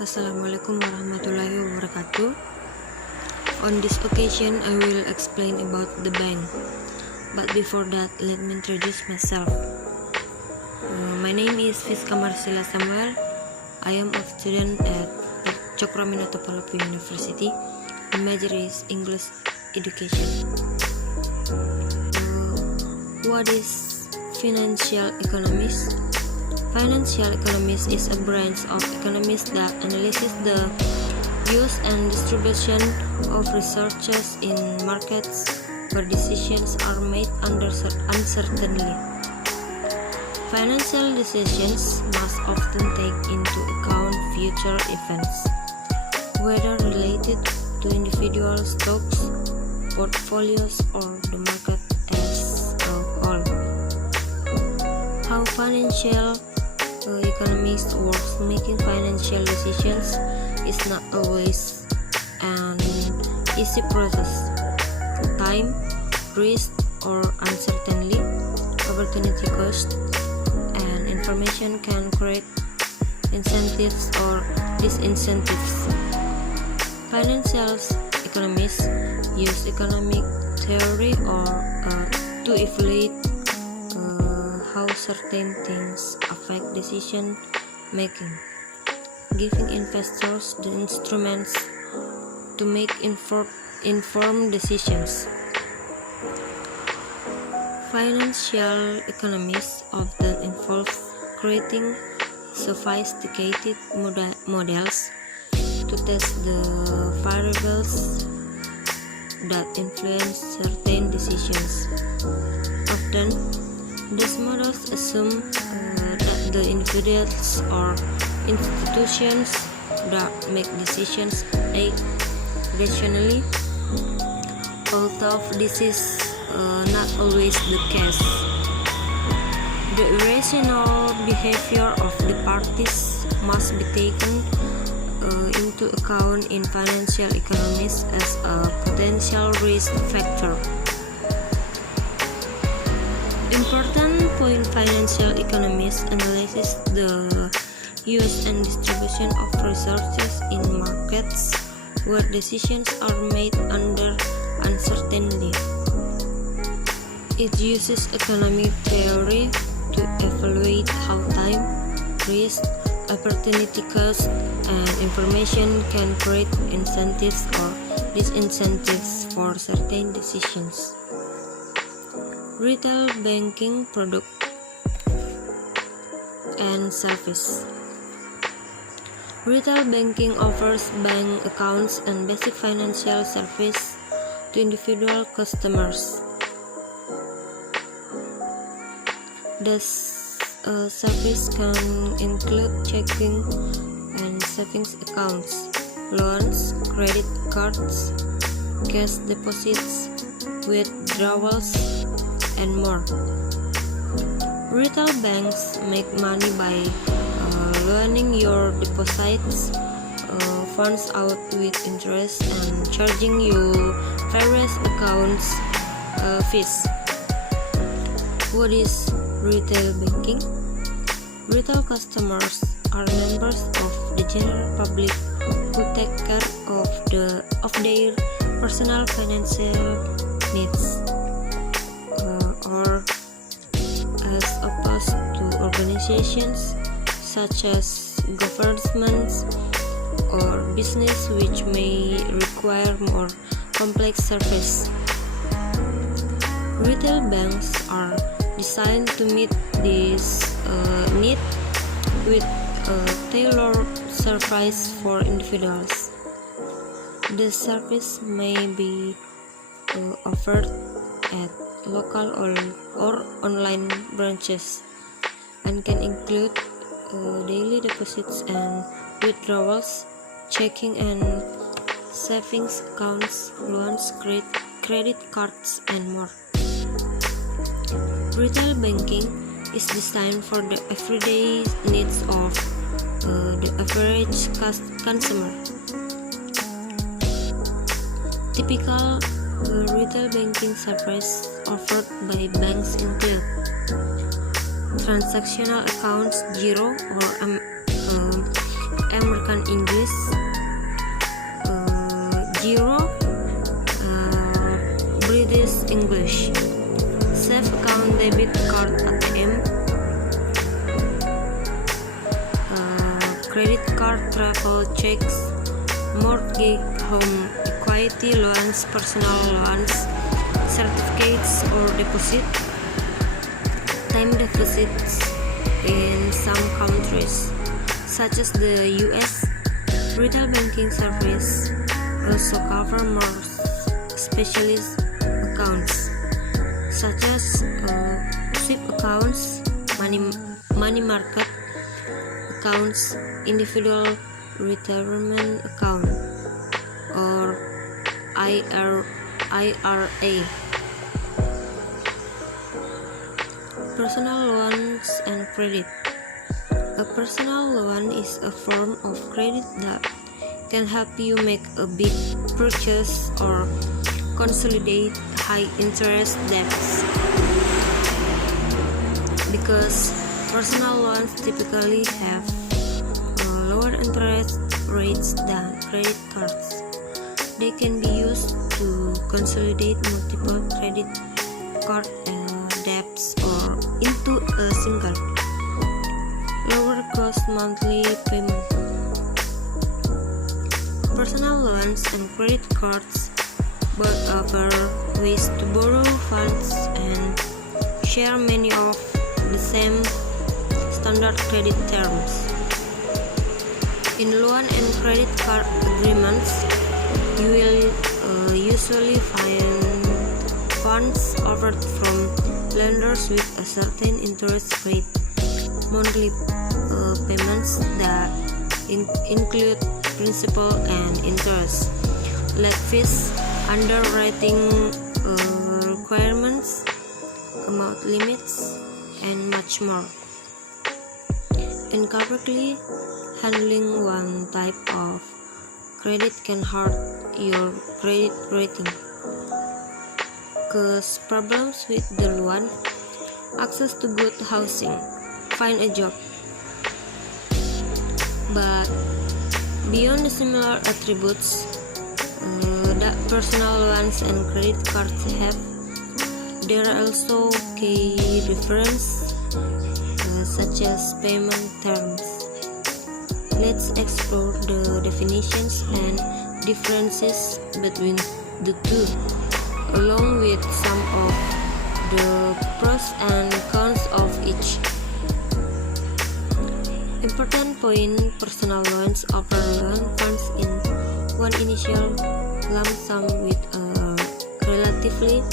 Assalamualaikum warahmatullahi wabarakatuh. On this occasion, I will explain about the bank. But before that, let me introduce myself. My name is Fiska Marcella Samuel. I am a student at Cokroaminoto Palopo University. My major is English Education. What is financial economics? Financial economics is a branch of economics that analyzes the use and distribution of resources in markets where decisions are made under uncertainty. Financial decisions must often take into account future events, whether related to individual stocks, portfolios, or the market as a whole. How financial economics works. Making financial decisions is not always an easy process. Time, risk, or uncertainty, opportunity cost, and information can create incentives or disincentives. Financial economists use economic theory or to evaluate how certain things affect decision making, giving investors the instruments to make informed decisions. Financial economics often involve creating sophisticated models to test the variables that influence certain decisions. Often, these models assume that the individuals or institutions that make decisions act rationally, although this is not always the case. The irrational behavior of the parties must be taken into account in financial economics as a potential risk factor. Important point: financial economics analyzes the use and distribution of resources in markets where decisions are made under uncertainty. It uses economic theory to evaluate how time, risk, opportunity cost, and information can create incentives or disincentives for certain decisions. Retail banking product and service. Retail banking offers bank accounts and basic financial service to individual customers. This service can include checking and savings accounts, loans, credit cards, cash deposits, withdrawals, and more. Retail banks make money by loaning your deposits funds out with interest and charging you various accounts fees. What is retail banking? Retail customers are members of the general public who take care of their personal financial needs. Or as opposed to organizations such as governments or business which may require more complex service. Retail banks are designed to meet this need with tailored service for individuals. The service may be offered at local or online branches and can include daily deposits and withdrawals, checking and savings accounts, loans, credit cards, and more. Retail banking is designed for the everyday needs of the average consumer. Typical retail banking service offered by banks include transactional accounts, giro or American 1 English, 0 British English. Save account debit card ATM, credit card travel checks, mortgage, home equity loans, personal loans, certificates or deposit, time deposits in some countries, such as the US. Retail banking service also cover more specialist accounts, such as SWIFT accounts, money market accounts, individual retirement account, or IRA. Personal loans and credit. A personal loan is a form of credit that can help you make a big purchase or consolidate high-interest debts. Because personal loans typically have lower interest rates than credit cards, they can be used to consolidate multiple credit card debts or into a single, lower cost monthly payment. Personal loans and credit cards both offer ways to borrow funds and share many of the same standard credit terms. In loan and credit card agreements, you will usually find funds offered from lenders with a certain interest rate, monthly payments that include principal and interest, late fees, underwriting requirements, amount limits, and much more. Incorrectly handling one type of credit can hurt your credit rating. Cause problems with the loan, access to good housing, find a job. But beyond the similar attributes that personal loans and credit cards have, there are also key differences such as payment terms. Let's explore the definitions and differences between the two, along with some of the pros and cons of each. Important point: personal loans offer loan funds in one initial lump sum with a relatively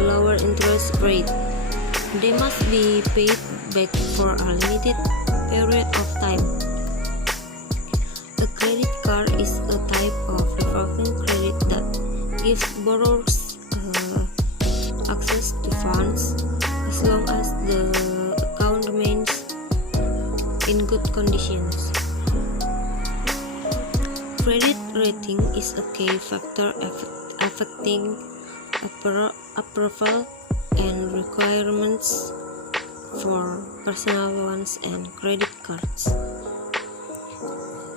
lower interest rate. They must be paid back for a limited period of time. A credit card is a type of revolving credit that gives borrowers access to funds as long as the account remains in good conditions. Credit rating is a key factor affecting approval and requirements for personal loans and credit cards.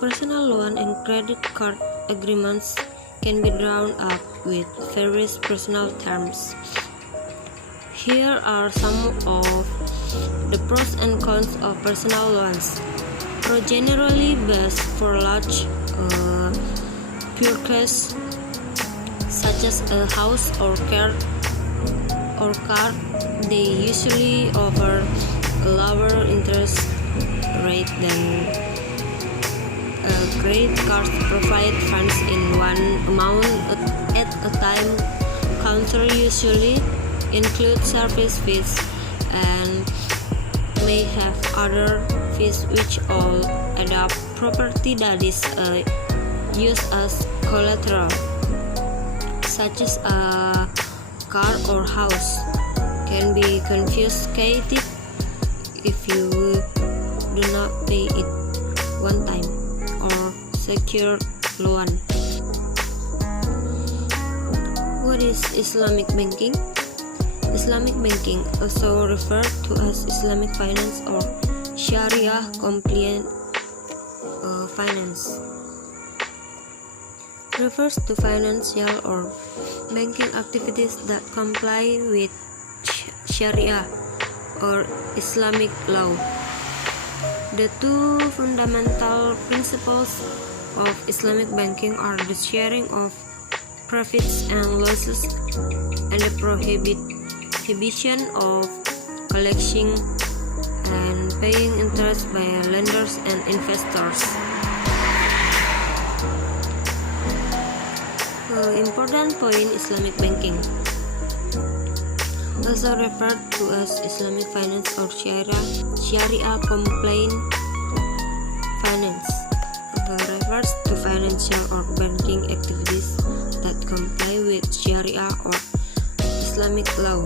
Personal loan and credit card agreements can be drawn up with various personal terms. Here are some of the pros and cons of personal loans. Pro: generally best for large purchases such as a house or car. They usually offer a lower interest rate than credit cards provide funds in one amount at a time. Counter usually include service fees and may have other fees which all add up. Property that is used as collateral, such as a car or house, can be confiscated if you do not pay it one time, or secured loan. What is Islamic banking? Islamic banking, also referred to as Islamic finance or Sharia compliant finance refers to financial or banking activities that comply with Sharia or Islamic law. The two fundamental principles of Islamic banking are the sharing of profits and losses and the prohibition of collecting and paying interest by lenders and investors. Important point: Islamic banking, also referred to as Islamic finance or Sharia compliant finance, refers to financial or banking activities that comply with Sharia or Islamic law.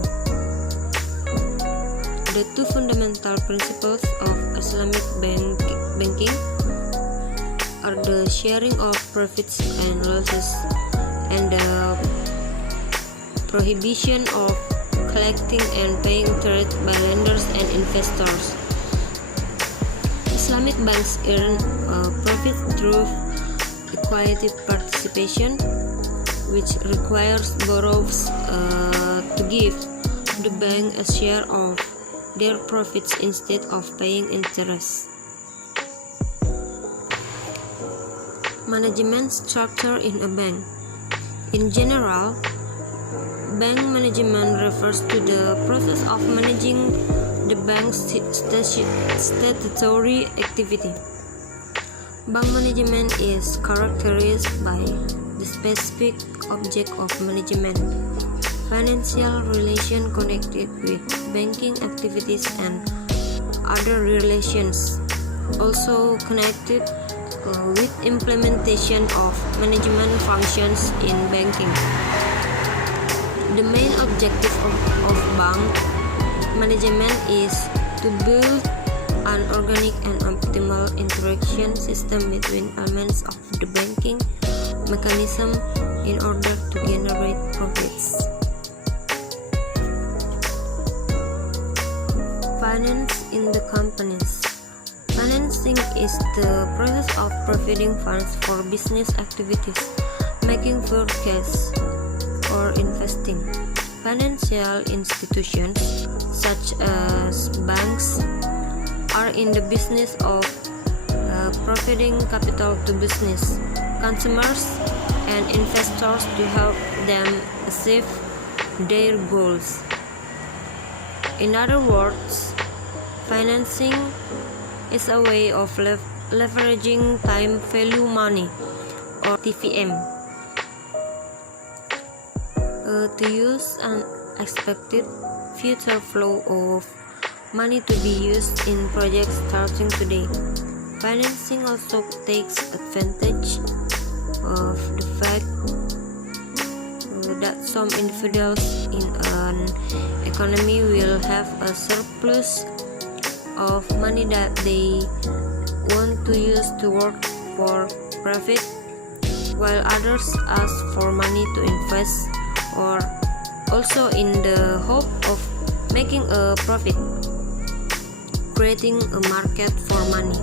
The two fundamental principles of Islamic banking are the sharing of profits and losses and the prohibition of collecting and paying interest by lenders and investors. Islamic banks earn profits through equity participation, which requires borrowers to give the bank a share of their profits instead of paying interest. Management structure in a bank. In general, bank management refers to the process of managing the bank's statutory activity. Bank management is characterized by the specific object of management, financial relation connected with banking activities and other relations, also connected with implementation of management functions in banking. The main objective of bank management is to build an organic and optimal interaction system between elements of the banking mechanism in order to generate profits. Finance in the companies. Financing is the process of providing funds for business activities, making forecasts, or investing. Financial institutions, such as banks, are in the business of providing capital to business, consumers, and investors to help them achieve their goals. In other words, financing is a way of leveraging time value money, or TVM, to use an expected future flow of money to be used in projects starting today. Financing also takes advantage of the fact that some individuals in an economy will have a surplus of money that they want to use to work for profit, while others ask for money to invest or also in the hope of making a profit, creating a market for money.